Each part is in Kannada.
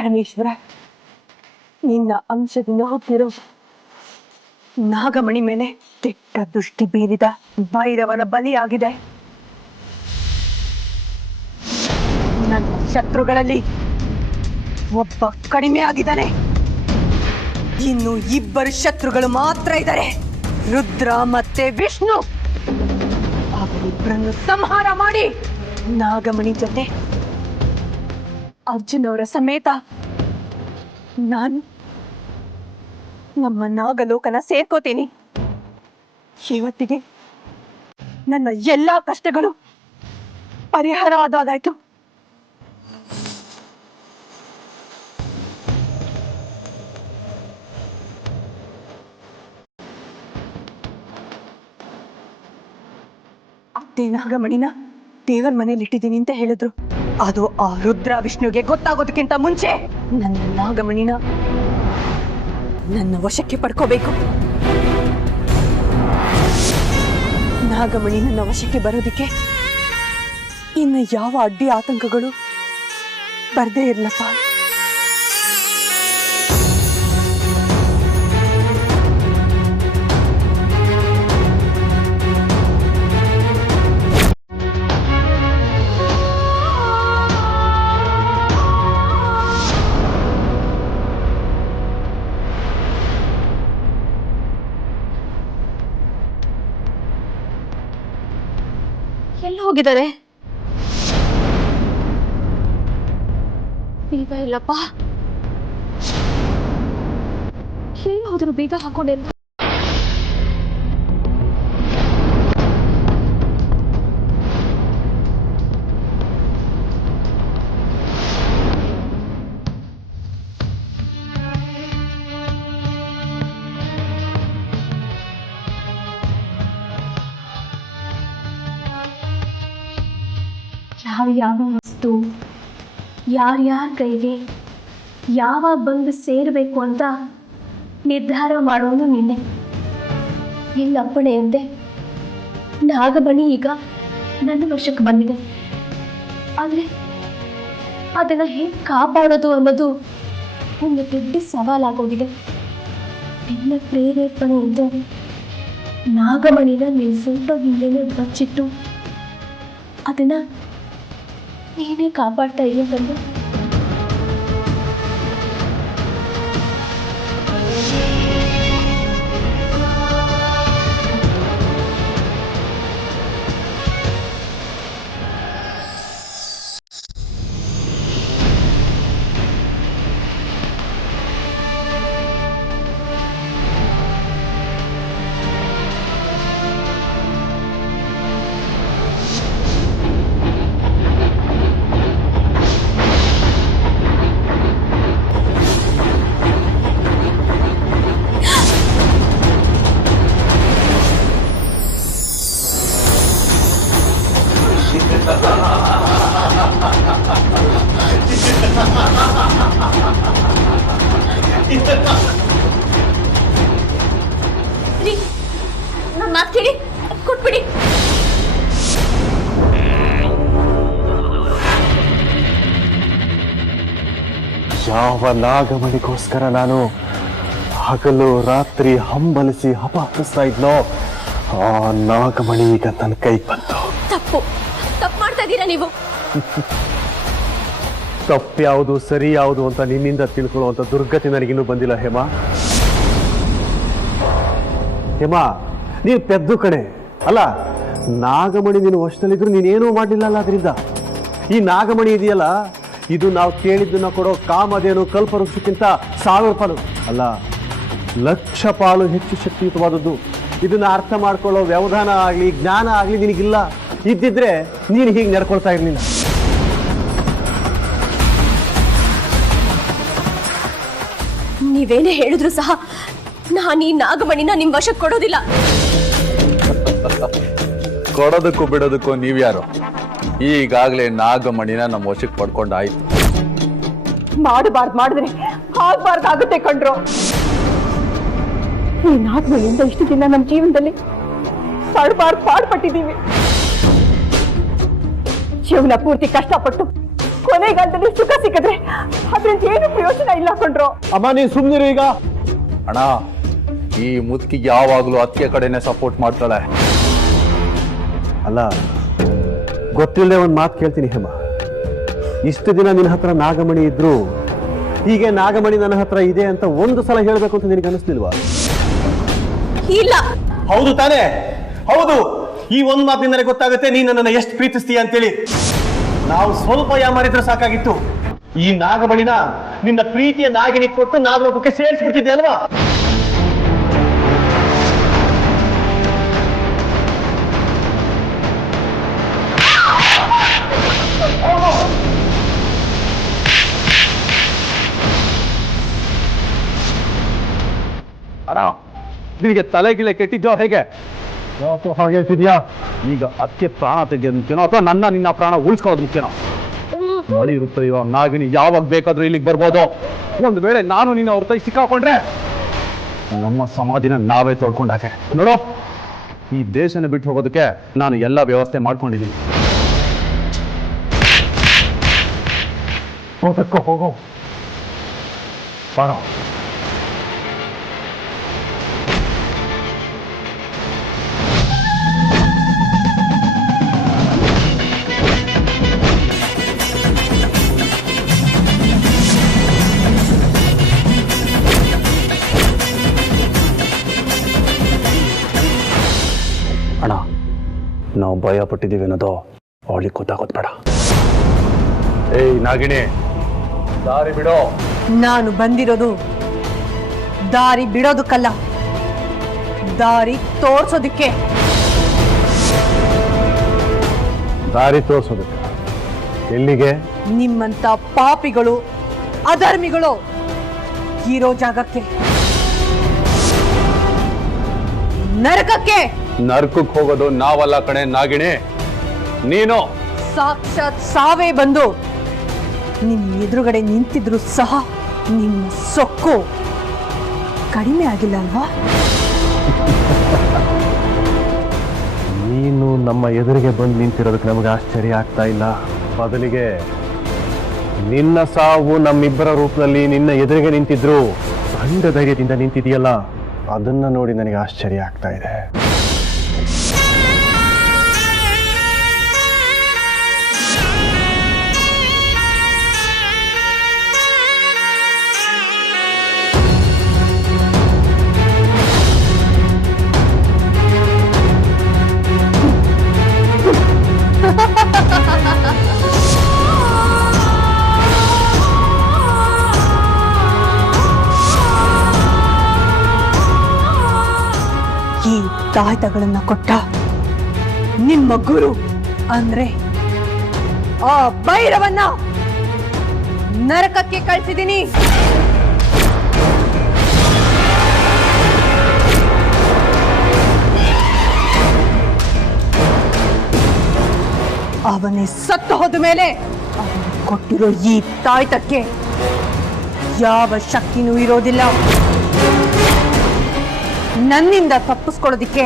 ಪರಮೇಶ್ವರ, ನಿನ್ನ ಅಂಶದಿಂದ ಹುಟ್ಟಿರೋ ನಾಗಮಣಿ ಮೇಲೆ ಕೆಟ್ಟ ದೃಷ್ಟಿ ಬೀರಿದ ಭೈರವನ ಬಲಿಯಾಗಿದೆ. ನನ್ನ ಶತ್ರುಗಳಲ್ಲಿ ಒಬ್ಬ ಕಡಿಮೆ ಆಗಿದ್ದಾನೆ. ಇನ್ನು 2 ಶತ್ರುಗಳು ಮಾತ್ರ ಇದ್ದಾರೆ, ರುದ್ರ ಮತ್ತೆ ವಿಷ್ಣು. ಅವರಿಬ್ಬರನ್ನು ಸಂಹಾರ ಮಾಡಿ ನಾಗಮಣಿ ಜೊತೆ ಅರ್ಜುನ್ ಅವರ ಸಮೇತ ನಾನು ನಮ್ಮ ನಾಗಲೋಕನ ಸೇರ್ಕೋತೀನಿ. ಇವತ್ತಿಗೆ ನನ್ನ ಎಲ್ಲಾ ಕಷ್ಟಗಳು ಪರಿಹಾರ ಆದಾಗಾಯ್ತು. ಅತ್ತೆ ನಾಗಮಣಿನ ದೇವರ ಮನೇಲಿ ಇಟ್ಟಿದ್ದೀನಿ ಅಂತ ಹೇಳಿದ್ರು. ಅದು ಆ ರುದ್ರ ವಿಷ್ಣುಗೆ ಗೊತ್ತಾಗೋದಕ್ಕಿಂತ ಮುಂಚೆ ನನ್ನ ನಾಗಮಣಿನ ನನ್ನ ವಶಕ್ಕೆ ಪಡ್ಕೋಬೇಕು. ನಾಗಮಣಿ ನನ್ನ ವಶಕ್ಕೆ ಬರೋದಕ್ಕೆ ಇನ್ನು ಯಾವ ಅಡ್ಡಿ ಆತಂಕಗಳು ಬರ್ದೇ ಇರ್ಲಪ್ಪ. ಎಲ್ಲಿ ಹೋಗಿದ್ದಾರೆ? ಬೀಗ ಇಲ್ಲಪ್ಪ. ಎಲ್ಲಿ ಹೋದ್ರು? ಬೀಗ ಹಾಕೊಂಡೆಲ್ಲ. ಯಾವ ವಸ್ತು ಯಾರ್ಯಾರ ಕೈಗೆ ಯಾವಾಗ ಬಂದು ಸೇರಬೇಕು ಅಂತ ನಿರ್ಧಾರ ಮಾಡೋನು ನಿನ್ನೆ. ಇಲ್ಲಪ್ಪಣೆ ಎಂದೆ ನಾಗಮಣಿ ಈಗ ನನ್ನ ವಶಕ್ಕೆ ಬಂದಿದೆ. ಆದರೆ ಅದನ್ನು ಹೇಗೆ ಕಾಪಾಡೋದು ಅನ್ನೋದು ಒಂದು ದೊಡ್ಡ ಸವಾಲಾಗೋಗಿದೆ. ನಿನ್ನ ಪ್ರೇರೇಪಣೆಯಿಂದ ನಾಗಮಣಿನ ನಿನ್ನ ಫೋಟೋ ಹಿಂದೆನೇ ಬಚ್ಚಿಟ್ಟು ಅದನ್ನ ನೀನೇ ಕಾಪಾಡ್ತಾ ಇದೆಯಾ ತಂದೆ? ನನ್ನ ಮಾತು ಕೇಳಿ ಕೊಟ್ಬಿಡಿ. ಯಾವ ನಾಗಮಣಿಗೋಸ್ಕರ ನಾನು ಹಗಲು ರಾತ್ರಿ ಹಂಬಲಿಸಿ ಹಪಾಪಿಸ್ತಾ ಇದ್ನೋ ಆ ನಾಗಮಣಿ ಈಗ ನನ್ನ ಕೈಗೆ ಬಂತು. ತಪ್ಪು ಮಾಡ್ತಾ ಇದ್ದೀರಾ ನೀವು. ತಪ್ಪು ಯಾವುದು ಸರಿ ಯಾವುದು ಅಂತ ನಿನ್ನಿಂದ ತಿಳ್ಕೊಳ್ಳುವಂತ ದುರ್ಗತಿ ನನಗಿನ್ನೂ ಬಂದಿಲ್ಲ ಹೇಮಾ. ಹೇಮಾ, ನೀನು ಪೆದ್ದು ಕಣೆ. ಅಲ್ಲ, ನಾಗಮಣಿ ನೀನು ವಶದಲ್ಲಿದ್ರು ನೀನೇನೂ ಮಾಡಲಿಲ್ಲ ಅಲ್ಲ. ಅದರಿಂದ ಈ ನಾಗಮಣಿ ಇದೆಯಲ್ಲ, ಇದು ನಾವು ಕೇಳಿದ್ದನ್ನ ಕೊಡೋ ಕಾಮಧೇನು ಕಲ್ಪವೃಕ್ಷಕ್ಕಿಂತ 1000 ಪಾಲು ಅಲ್ಲ, 1,00,000 ಪಾಲು ಹೆಚ್ಚು ಶಕ್ತಿಯುತವಾದದ್ದು. ಇದನ್ನ ಅರ್ಥ ಮಾಡ್ಕೊಳ್ಳೋ ವ್ಯವಧಾನ ಆಗಲಿ ಜ್ಞಾನ ಆಗಲಿ ನಿನಗಿಲ್ಲ. ಇದ್ದಿದ್ರೆ ನೀನು ಹೀಗೆ ನಡ್ಕೊಳ್ತಾ ಇರಲಿಲ್ಲ. ನೀವೇನೇ ಹೇಳಿದ್ರು ಸಹ ನಾನು ಈ ನಾಗಮಣಿನ ನಿಮ್ ವಶಕ್ಕೆ ಕೊಡೋದಿಲ್ಲ. ಕೊಡೋದಕ್ಕೂ ಬಿಡೋದಕ್ಕೂ ನೀವ್ಯಾರು? ಈಗಾಗಲೇ ನಾಗಮಣಿನ ನಮ್ಮ ವಶಕ್ಕೆ ಪಡ್ಕೊಂಡಾಯ್ತು. ಮಾಡಿದ್ರೆ ಆಗ್ಬಾರ್ದಾಗುತ್ತೆ ಕಣ್ರು. ಈ ನಾಗಮಣಿಯಿಂದ ಇಷ್ಟು ದಿನ ನಮ್ಮ ಜೀವನದಲ್ಲಿ ಪಾಡ್ಪಟ್ಟಿದ್ದೀವಿ. ಜೀವನ ಪೂರ್ತಿ ಕಷ್ಟಪಟ್ಟು ಕೊನೆಗಾಲದಲ್ಲಿ ಸುಖ ಸಿಕ್ಕಿದ್ರೆ ಅದ್ರಿಂದ ಏನು ಪ್ರಯೋಜನ ಇಲ್ಲ ಕೊಂಡ್ರು. ಅಮ್ಮ ನೀನ್ ಸುಮ್ನಿರು ಈಗ. ಅಣ್ಣ, ಈ ಮುದುಕಿಗೆ ಯಾವಾಗ್ಲೂ ಅತ್ತಿಗೆ ಕಡೆನೆ ಸಪೋರ್ಟ್ ಮಾಡ್ತಾಳೆ. ಅಲ್ಲ, ಗೊತ್ತಿಲ್ಲದೆ ಒಂದು ಮಾತು ಕೇಳ್ತೀನಿ ಹೇಮ. ಇಷ್ಟು ದಿನ ನಿನ್ನ ಹತ್ರ ನಾಗಮಣಿ ಇದ್ರು, ಹೀಗೆ ನಾಗಮಣಿ ನನ್ನ ಹತ್ರ ಇದೆ ಅಂತ ಒಂದು ಸಲ ಹೇಳ್ಬೇಕು ಅಂತ ನಿನಗೆ ಅನಿಸ್ಲಿಲ್ವಾ? ಇಲ್ಲ. ಹೌದು ತಾನೇ? ಹೌದು. ಈ ಒಂದು ಮಾತಿನಿಂದ ನನಗೆ ಗೊತ್ತಾಗುತ್ತೆ ನೀನು ನನ್ನನ್ನು ಎಷ್ಟು ಪ್ರೀತಿಸ್ತೀಯ ಅಂತೇಳಿ. ನಾವು ಸ್ವಲ್ಪ ಯಾಮಾರಿದ್ರೆ ಸಾಕಾಗಿತ್ತು. ಈ ನಾಗಮಣಿನ ನಿನ್ನ ಪ್ರೀತಿಯ ನಾಗಿನಿ ಕೊಟ್ಟು ನಾಗಲೋಕಕ್ಕೆ ಸೇರಿಸ್ಬಿಡ್ತಿದ್ದೆ ಅಲ್ವಾ? ಅಣ್ಣ, ನಿನಗೆ ತಲೆಗಿಲೆ ಕೆಟ್ಟಿದ್ದೋ ಹೇಗೆ? ಹೇಳ್ತಿದ್ಯಾ? ಈಗ ಅತ್ತೆ ಪ್ರಾಣ ತೆಗೆಯೋದಕ್ಕೇನೋ ಅಥವಾ ನಿನ್ನ ಪ್ರಾಣ ಉಳಿಸ್ಕೊಳ್ಳೋದು ಮುಖ್ಯನೋ? ಮಳಿ ಇರುತ್ತೋ ನಾಗಿನಿ ಯಾವಾಗ ಬೇಕಾದ್ರೂ ಇಲ್ಲಿಗೆ ಬರ್ಬೋದು. ಒಂದು ವೇಳೆ ನಾನು ನಿನ್ನ ಅವ್ರ ಕೈ ಸಿಕ್ಕಾಕೊಂಡ್ರೆ ನಮ್ಮ ಸಮಾಧಿನ ನಾವೇ ತೊಳ್ಕೊಂಡಾಗೆ. ನೋಡೋ, ಈ ದೇಶನ ಬಿಟ್ಟು ಹೋಗೋದಕ್ಕೆ ನಾನು ಎಲ್ಲ ವ್ಯವಸ್ಥೆ ಮಾಡ್ಕೊಂಡಿದ್ದೀನಿ. ಹೋಗೋ ಬಾರೋ. ಅಣ್ಣ, ನಾವು ಭಯ ಪಟ್ಟಿದ್ದೀವಿ ಅನ್ನೋದು ಅವಳಿಗೆ ಗೊತ್ತಾಗೋದು ಬೇಡ. ಏಯ್ ನಾಗಿಣಿ, ದಾರಿ ಬಿಡೋ. ನಾನು ಬಂದಿರೋದು ದಾರಿ ಬಿಡೋದಕ್ಕಲ್ಲ, ದಾರಿ ತೋರ್ಸೋದಕ್ಕೆ. ದಾರಿ ತೋರಿಸೋದಕ್ಕೆ? ಎಲ್ಲಿಗೆ? ನಿಮ್ಮಂತ ಪಾಪಿಗಳು, ಅಧರ್ಮಿಗಳು ಇರೋ ಜಾಗಕ್ಕೆ, ನರಕಕ್ಕೆ. ನರ್ಕಕ್ಕೆ ಹೋಗೋದು ನಾವಲ್ಲ ಕಣೆ ನಾಗಿಣಿ, ನೀನು. ಸಾಕ್ಷಾತ್ ಸಾವೇ ಬಂದು ನಿಮ್ ಎದುರುಗಡೆ ನಿಂತಿದ್ರು ಸಹ ನಿಮ್ಮ ಸೊಕ್ಕು ಕಡಿಮೆ ಆಗಿಲ್ಲ ಅಲ್ವಾ? ನೀನು ನಮ್ಮ ಎದುರಿಗೆ ಬಂದು ನಿಂತಿರೋದಕ್ಕೆ ನಮಗೆ ಆಶ್ಚರ್ಯ ಆಗ್ತಾ ಇಲ್ಲ. ಬದಲಿಗೆ ನಿನ್ನ ಸಾವು ನಮ್ಮಿಬ್ಬರ ರೂಪದಲ್ಲಿ ನಿನ್ನ ಎದುರಿಗೆ ನಿಂತಿದ್ರು ಗಂಡ ಧೈರ್ಯದಿಂದ ನಿಂತಿದೆಯಲ್ಲ, ಅದನ್ನ ನೋಡಿ ನನಗೆ ಆಶ್ಚರ್ಯ ಆಗ್ತಾ ಇದೆ. ಈ ತಾಯ್ತಗಳನ್ನ ಕೊಟ್ಟ ನಿಮ್ಮ ಗುರು ಅಂದ್ರೆ ಆ ಭೈರವನ್ನ ನರಕಕ್ಕೆ ಕಳ್ಸಿದೀನಿ. ಅವನೇ ಸತ್ತು ಹೋದ ಮೇಲೆ ಅವನು ಕೊಟ್ಟಿರೋ ಈ ತಾಯ್ತಕ್ಕೆ ಯಾವ ಶಕ್ತಿನೂ ಇರೋದಿಲ್ಲ. ನನ್ನಿಂದ ತಪ್ಪಿಸ್ಕೊಳ್ಳೋದಿಕ್ಕೆ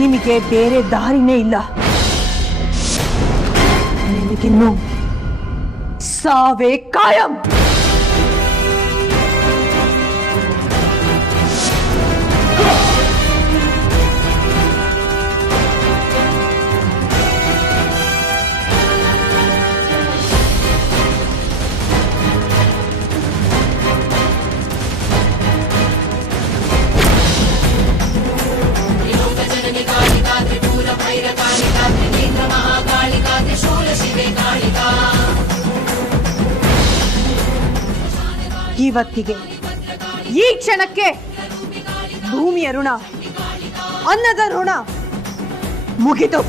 ನಿಮಗೆ ಬೇರೆ ದಾರಿನೇ ಇಲ್ಲ. ನಿಮಗಿನ್ನು ಸಾವೇ ಕಾಯಂ. ಇವತ್ತಿಗೆ ಈ ಕ್ಷಣಕ್ಕೆ ಭೂಮಿಯ ಋಣ, ಅನ್ನದ ಋಣ ಮುಗಿತು.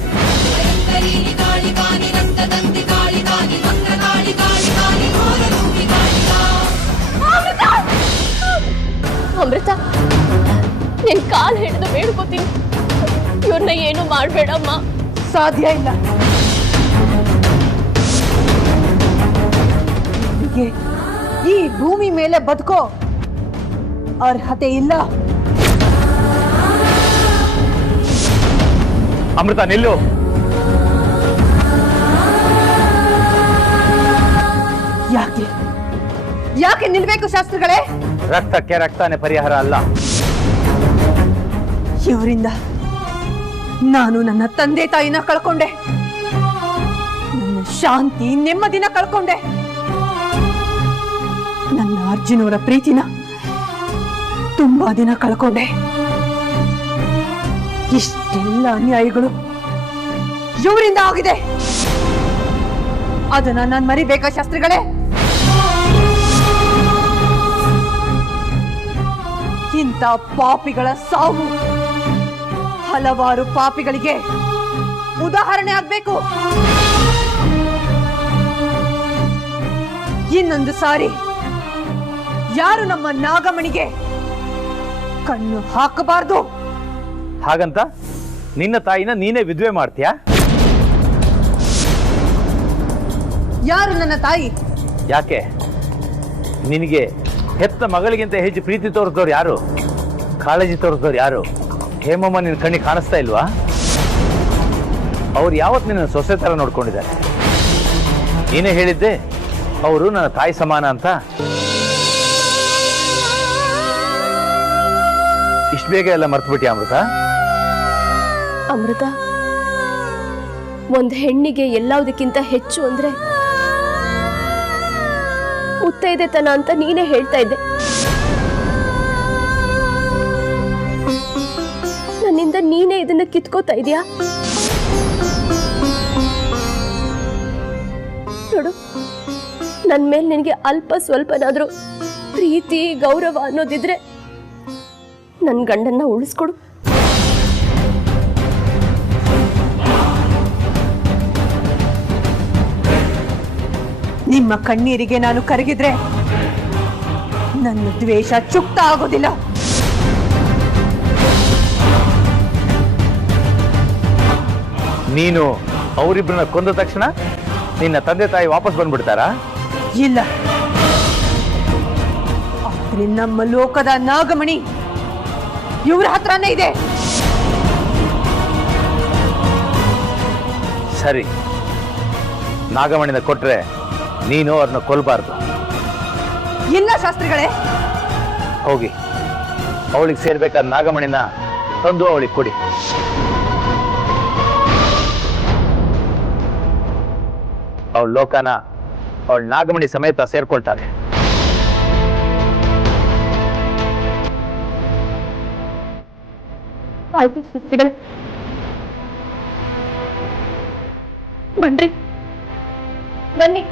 ಅಮೃತ, ನಿನ್ ಕಾಲ್ ಹಿಡಿದು ಬೇಡ್ಕೋತೀನಿ, ಇವ್ರನ್ನ ಏನು ಮಾಡ್ಬೇಡಮ್ಮ. ಸಾಧ್ಯ ಇಲ್ಲ. ಈ ಭೂಮಿ ಮೇಲೆ ಬದುಕೋ ಅರ್ಹತೆ ಇಲ್ಲ. ಅಮೃತ ನಿಲ್ಲು. ಯಾಕೆ ಯಾಕೆ ನಿಲ್ಬೇಕು ಶಾಸ್ತ್ರಿಗಳೇ? ರಕ್ತಕ್ಕೆ ರಕ್ತನೇ ಪರಿಹಾರ ಅಲ್ಲ. ಇವರಿಂದ ನಾನು ನನ್ನ ತಂದೆ ತಾಯಿನ ಕಳ್ಕೊಂಡೆ, ನನ್ನ ಶಾಂತಿ ನೆಮ್ಮದಿನ ಕಳ್ಕೊಂಡೆ, ನನ್ನ ಅರ್ಜುನವರ ಪ್ರೀತಿನ ತುಂಬಾ ದಿನ ಕಳ್ಕೊಂಡೆ. ಇಷ್ಟೆಲ್ಲ ಅನ್ಯಾಯಗಳು ಇವರಿಂದ ಆಗಿದೆ. ಅದನ್ನ ನಾನು ಮರಿಬೇಕಾ ಶಾಸ್ತ್ರಿಗಳೇ? ಇಂಥ ಪಾಪಿಗಳ ಸಾವು ಹಲವಾರು ಪಾಪಿಗಳಿಗೆ ಉದಾಹರಣೆ ಆಗ್ಬೇಕು. ಇನ್ನೊಂದು ಸಾರಿ ಯಾರು ನಮ್ಮ ನಾಗಮಣಿಗೆ ಕಣ್ಣು ಹಾಕಬಾರ್ದು. ಹಾಗಂತ ನಿನ್ನ ತಾಯಿನ ನೀನೇ ವಿಧವೆ ಮಾಡ್ತೀಯಾ? ಯಾರು ನನ್ನ ತಾಯಿ? ಯಾಕೆ ನಿನಗೆ ಹೆತ್ತ ಮಗಳಿಗಿಂತ ಹೆಚ್ಚು ಪ್ರೀತಿ ತೋರಿಸಿದವ್ರು ಯಾರು? ಕಾಳಜಿ ತೋರಿಸಿದವ್ರು ಯಾರು? ಹೇಮಮ್ಮ ನಿನ್ನ ಕಣ್ಣಿಗೆ ಕಾಣಿಸ್ತಾ ಇಲ್ವಾ? ಅವ್ರು ಯಾವತ್ತು ನಿನ್ನ ಸೊಸೆ ಥರ ನೋಡ್ಕೊಂಡಿದ್ದಾರೆ. ನೀನೇ ಹೇಳಿದ್ದೆ ಅವರು ನನ್ನ ತಾಯಿ ಸಮಾನ ಅಂತ. ಇಷ್ಟು ಬೇಗ ಎಲ್ಲ ಮರ್ತ್ಬಿಟ್ಟಿ ಅಮೃತ? ಅಮೃತ, ಒಂದು ಹೆಣ್ಣಿಗೆ ಎಲ್ಲದಕ್ಕಿಂತ ಹೆಚ್ಚು ಅಂದ್ರೆ ಮುತ್ತೈದೆತನ ಅಂತ ನೀನೇ ಹೇಳ್ತಾ ಇದ್ದೆ. ನನ್ನಿಂದ ನೀನೇ ಇದನ್ನ ಕಿತ್ಕೋತಾ ಇದೀಯಾ? ನೋಡು, ನನ್ನ ಮೇಲೆ ನಿನಗೆ ಅಲ್ಪ ಸ್ವಲ್ಪನಾದ್ರೂ ಪ್ರೀತಿ ಗೌರವ ಅನ್ನೋದಿದ್ರೆ ನನ್ನ ಗಂಡನ್ನ ಉಳಿಸ್ಕೊಡು. ನಿಮ್ಮ ಕಣ್ಣೀರಿಗೆ ನಾನು ಕರಗಿದ್ರೆ ನನ್ನ ದ್ವೇಷ ಚುಕ್ತ ಆಗೋದಿಲ್ಲ. ನೀನು ಅವರಿಬ್ಬರನ್ನ ಕೊಂದ ತಕ್ಷಣ ನಿನ್ನ ತಂದೆ ತಾಯಿ ವಾಪಸ್ ಬಂದ್ಬಿಡ್ತಾರಾ? ಇಲ್ಲ, ಆದ್ರೆ ನಮ್ಮ ಲೋಕದ ನಾಗಮಣಿ ಇವ್ರ ಹತ್ರನೇ ಇದೆ. ಸರಿ, ನಾಗಮಣಿನ ಕೊಟ್ರೆ ನೀನು ಅವ್ರನ್ನ ಕೊಲ್ಬಾರ್ದು. ಇಲ್ಲ ಶಾಸ್ತ್ರಿಗಳೇ, ಹೋಗಿ ಅವಳಿಗೆ ಸೇರ್ಬೇಕಾದ ನಾಗಮಣಿನ ತಂದು ಅವಳಿಗೆ ಕೊಡಿ. ಅವಳ ಲೋಕನ ಅವಳ ನಾಗಮಣಿ ಸಮೇತ ಸೇರ್ಕೊಳ್ತಾಳೆ. ಬನ್ರಿ, ಬನ್ನಿ.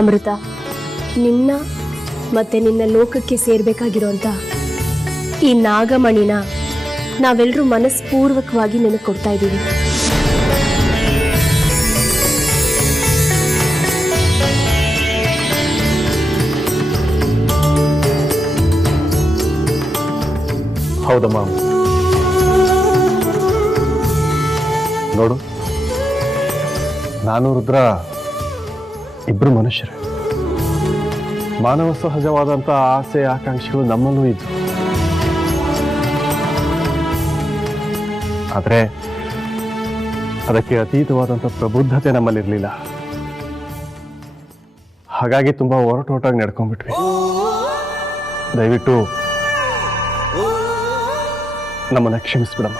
ಅಮೃತ, ನಿನ್ನ ಮತ್ತೆ ನಿನ್ನ ಲೋಕಕ್ಕೆ ಸೇರ್ಬೇಕಾಗಿರೋಂಥ ಈ ನಾಗಮಣಿನ ನಾವೆಲ್ಲರೂ ಮನಸ್ಪೂರ್ವಕವಾಗಿ ನಿನಗೆ ಕೊಡ್ತಾ ಇದ್ದೀವಿ. ಹೌದಮ್ಮ. ನೋಡು, ನಾನು ರುದ್ರ ಇಬ್ರು ಮನುಷ್ಯರೇ. ಮಾನವ ಸಹಜವಾದಂಥ ಆಸೆ ಆಕಾಂಕ್ಷೆಗಳು ನಮ್ಮಲ್ಲೂ ಇದ್ದು, ಆದರೆ ಅದಕ್ಕೆ ಅತೀತವಾದಂಥ ಪ್ರಬುದ್ಧತೆ ನಮ್ಮಲ್ಲಿರಲಿಲ್ಲ. ಹಾಗಾಗಿ ತುಂಬ ಹೊರಟೋಟಾಗಿ ನಡ್ಕೊಂಡ್ಬಿಟ್ವಿ. ದಯವಿಟ್ಟು ನಮ್ಮನ್ನ ಕ್ಷಮಿಸ್ಬಿಡಮ್ಮ.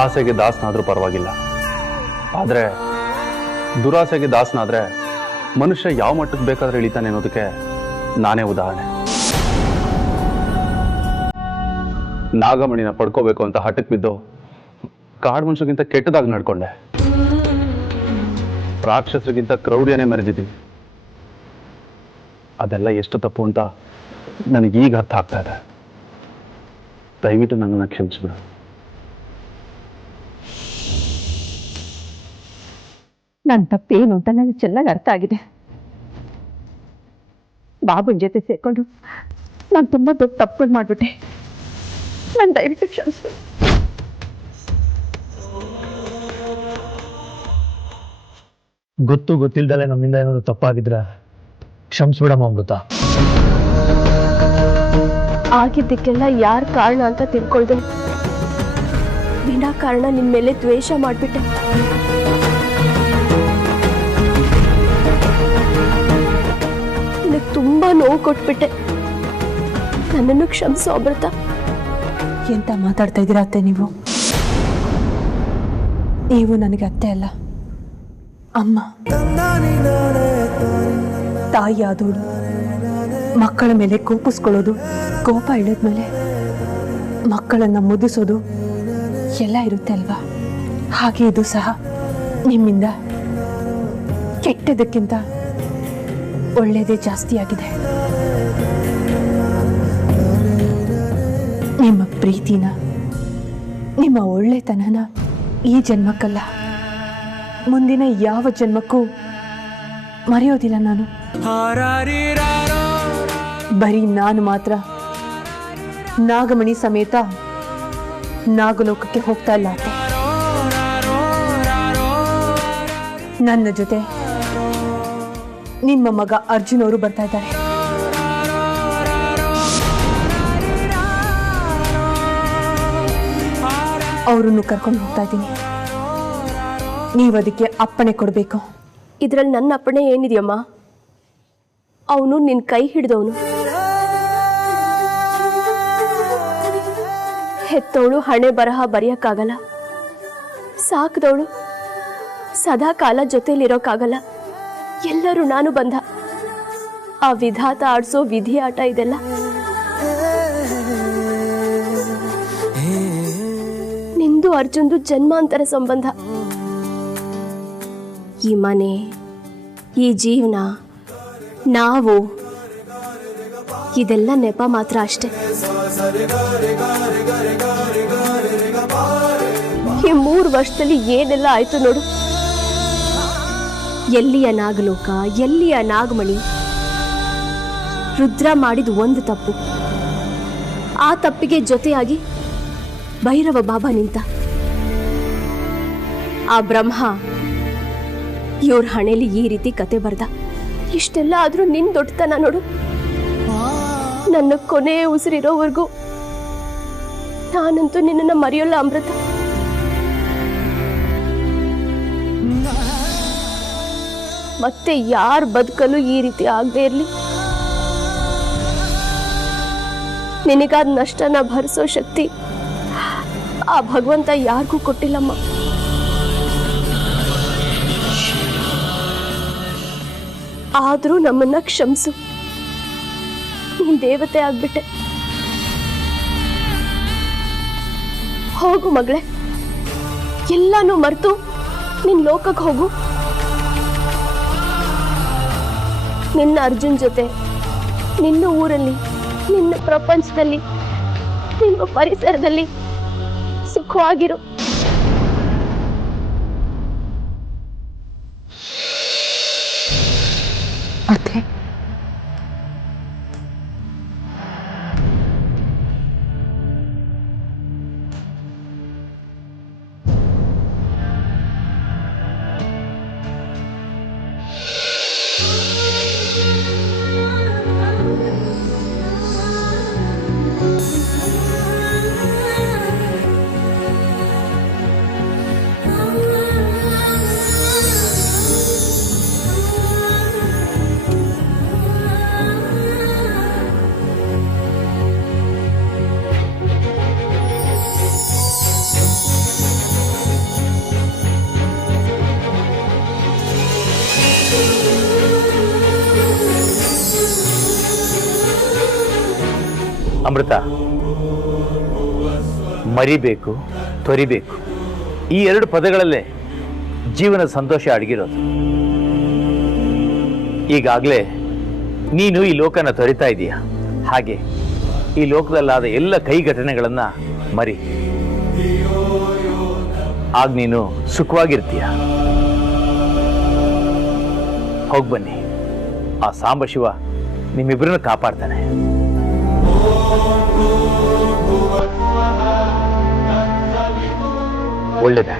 ಆಸೆಗೆ ದಾಸನಾದ್ರೂ ಪರವಾಗಿಲ್ಲ, ಆದರೆ ದುರಾಸೆಗೆ ದಾಸನಾದ್ರೆ ಮನುಷ್ಯ ಯಾವ ಮಟ್ಟಕ್ಕೆ ಬೇಕಾದ್ರೆ ಇಳಿತಾನೆ ಅನ್ನೋದಕ್ಕೆ ನಾನೇ ಉದಾಹರಣೆ. ನಾಗಮಣಿನ ಪಡ್ಕೋಬೇಕು ಅಂತ ಹಠಕ್ಕೆ ಬಿದ್ದು ಕಾಡು ಮನುಷ್ಯಗಿಂತ ಕೆಟ್ಟದಾಗಿ ನಡ್ಕೊಂಡೆ. ರಾಕ್ಷಸರಿಗಿಂತ ಕ್ರೌರ್ಯನೇ ಮೆರೆದಿದ್ದೀನಿ. ಅದೆಲ್ಲ ಎಷ್ಟು ತಪ್ಪು ಅಂತ ನನಗೀಗ ಅರ್ಥ ಆಗ್ತಾ ಇದೆ. ದಯವಿಟ್ಟು ನನ್ನನ್ನು ಕ್ಷಮಿಸ್ಬಿಡು. ನನ್ನ ತಪ್ಪೇನು ಅಂತ ನನಗೆ ಚೆನ್ನಾಗಿ ಅರ್ಥ ಆಗಿದೆ. ಬಾಬುನ ಜೊತೆ ಸೇರ್ಕೊಂಡು ನಾನು ತುಂಬ ದೊಡ್ಡ ತಪ್ಪುಗಳು ಮಾಡಿಬಿಟ್ಟೆ. ನಾನು ದಯವಿಟ್ಟು ಕ್ಷಮಿಸು. ಗೊತ್ತು ಗೊತ್ತಿಲ್ದಲೆ ನಮ್ಮಿಂದ ಏನಾದ್ರು ತಪ್ಪಾಗಿದ್ರೆ ಕ್ಷಮಿಸ್ಬಿಡಮ್ಮ ಅಮೃತ. ಆಗಿದ್ದಕ್ಕೆಲ್ಲ ಯಾರ್ ಕಾರಣ ಅಂತ ತಿಳ್ಕೊಳ್ದೆ ವಿನಾಕಾರಣ ನಿನ್ ಮೇಲೆ ದ್ವೇಷ ಮಾಡ್ಬಿಟ್ಟೆ. ನಿನಗೆ ತುಂಬಾ ನೋವು ಕೊಟ್ಬಿಟ್ಟೆ. ನನ್ನನ್ನು ಕ್ಷಮಿಸೋ ಅಮೃತ. ಎಂತ ಮಾತಾಡ್ತಾ ಇದ್ದೀರಾ ಅತ್ತೆ ನೀವು? ನೀವು ನನಗೆ ಅತ್ತೆ ಅಲ್ಲ, ಅಮ್ಮ. ತಾಯಿ ಆದೋಳು ಮಕ್ಕಳ ಮೇಲೆ ಕೋಪಿಸ್ಕೊಳ್ಳೋದು, ಕೋಪ ಇಳಿದ್ಮೇಲೆ ಮಕ್ಕಳನ್ನ ಮುದಿಸೋದು ಎಲ್ಲ ಇರುತ್ತೆ ಅಲ್ವಾ? ಹಾಗೆ ಇದು ಸಹ ನಿಮ್ಮಿಂದ ಕೆಟ್ಟದಕ್ಕಿಂತ ಒಳ್ಳೆಯದೇ ಜಾಸ್ತಿ ಆಗಿದೆ. ನಿಮ್ಮ ಪ್ರೀತಿನ, ನಿಮ್ಮ ಒಳ್ಳೆತನನ ಈ ಜನ್ಮಕ್ಕಲ್ಲ, ಮುಂದಿನ ಯಾವ ಜನ್ಮಕ್ಕೂ ಮರೆಯೋದಿಲ್ಲ ನಾನು. ಬರೀ ನಾನು ಮಾತ್ರ ನಾಗಮಣಿ ಸಮೇತ ನಾಗಲೋಕಕ್ಕೆ ಹೋಗ್ತಾ ಇಲ್ಲ ಅತ್ತೆ. ನನ್ನ ಜೊತೆ ನಿಮ್ಮ ಮಗ ಅರ್ಜುನ್ ಅವರು ಬರ್ತಾ ಇದ್ದಾರೆ. ಅವರನ್ನು ಕರ್ಕೊಂಡು ಹೋಗ್ತಾ ಇದ್ದೀನಿ. ನೀವು ಅದಕ್ಕೆ ಅಪ್ಪಣೆ ಕೊಡಬೇಕು. ಇದ್ರಲ್ಲಿ ನನ್ನ ಅಪ್ಪಣೆ ಏನಿದೆಯಮ್ಮ? ಅವನು ನಿನ್ ಕೈ ಹಿಡಿದವನು. ಹೆತ್ತವಳು ಹಣೆ ಬರಹ ಬರೆಯಕ್ಕಾಗಲ್ಲ, ಸಾಕಿದವಳು ಸದಾ ಕಾಲ ಜೊತೆಲಿರೋಕ್ಕಾಗಲ್ಲ. ಎಲ್ಲರೂ ನಾನು ಬಂಧ. ಆ ವಿಧಾತ ಆಡ್ಸೋ ವಿಧಿ ಆಟ ಇದೆಲ್ಲ. ನಿಂದು ಅರ್ಜುನ್ದು ಜನ್ಮಾಂತರ ಸಂಬಂಧ. ಈ ಮನೆ, ಈ ಜೀವನ, ನಾವು, ಇದೆಲ್ಲ ನೆಪ ಮಾತ್ರ ಅಷ್ಟೆ. ಈ 3 ವರ್ಷದಲ್ಲಿ ಏನೆಲ್ಲ ಆಯ್ತು ನೋಡು. ಎಲ್ಲಿಯ ನಾಗಲೋಕ, ಎಲ್ಲಿಯ ನಾಗಮಣಿ. ರುದ್ರ ಮಾಡಿದ ಒಂದು ತಪ್ಪು, ಆ ತಪ್ಪಿಗೆ ಜೊತೆಯಾಗಿ ಭೈರವ ಬಾಬಾ ನಿಂತ. ಆ ಬ್ರಹ್ಮ ಇವ್ರ ಹಣೆಯಲ್ಲಿ ಈ ರೀತಿ ಕತೆ ಬರ್ದ. ಇಷ್ಟೆಲ್ಲ ಆದ್ರೂ ನಿನ್ ದೊಡ್ಡತನ ನೋಡು. ನನ್ನ ಕೊನೆ ಉಸಿರಿರೋವರೆಗೂ ನಾನಂತೂ ನಿನ್ನನ್ನು ಮರೆಯೋಲ್ಲ ಅಮೃತ. ಮತ್ತೆ ಯಾರ ಬದುಕಲು ಈ ರೀತಿ ಆಗದೆ ಇರ್ಲಿ. ನಿನಗಾದ ನಷ್ಟನ ಭರಿಸೋ ಶಕ್ತಿ ಆ ಭಗವಂತ ಯಾರಿಗೂ ಕೊಟ್ಟಿಲ್ಲಮ್ಮ. ಆದ್ರೂ ನಮ್ಮನ್ನ ಕ್ಷಮಿಸು. ನೀನ್ ದೇವತೆ ಆಗ್ಬಿಟ್ಟೆ. ಹೋಗು ಮಗಳೇ, ಎಲ್ಲಾನು ಮರೆತು ನಿನ್ ಲೋಕಕ್ಕೆ ಹೋಗು. ನಿನ್ನ ಅರ್ಜುನ್ ಜೊತೆ, ನಿನ್ನ ಊರಲ್ಲಿ, ನಿನ್ನ ಪ್ರಪಂಚದಲ್ಲಿ, ನಿಮ್ಮ ಪರಿಸರದಲ್ಲಿ ಸುಖವಾಗಿರು. ಅತ್ತೆ, ಅಮೃತ, ಮರಿಬೇಕು, ತೊರಿಬೇಕು, ಈ 2 ಪದಗಳಲ್ಲೇ ಜೀವನ ಸಂತೋಷ ಅಡಗಿರೋದು. ಈಗಾಗಲೇ ನೀನು ಈ ಲೋಕನ ತೊರಿತಾ ಇದೀಯ. ಹಾಗೆ ಈ ಲೋಕದಲ್ಲಾದ ಎಲ್ಲ ಕೈ ಘಟನೆಗಳನ್ನ ಮರಿ. ಆಗ ನೀನು ಸುಖವಾಗಿರ್ತೀಯ. ಹೋಗಿ ಬನ್ನಿ, ಆ ಸಾಂಬಶಿವ ನಿಮ್ಮಿಬ್ಬರನ್ನ ಕಾಪಾಡ್ತಾನೆ. ಒಳ್ಳೇದ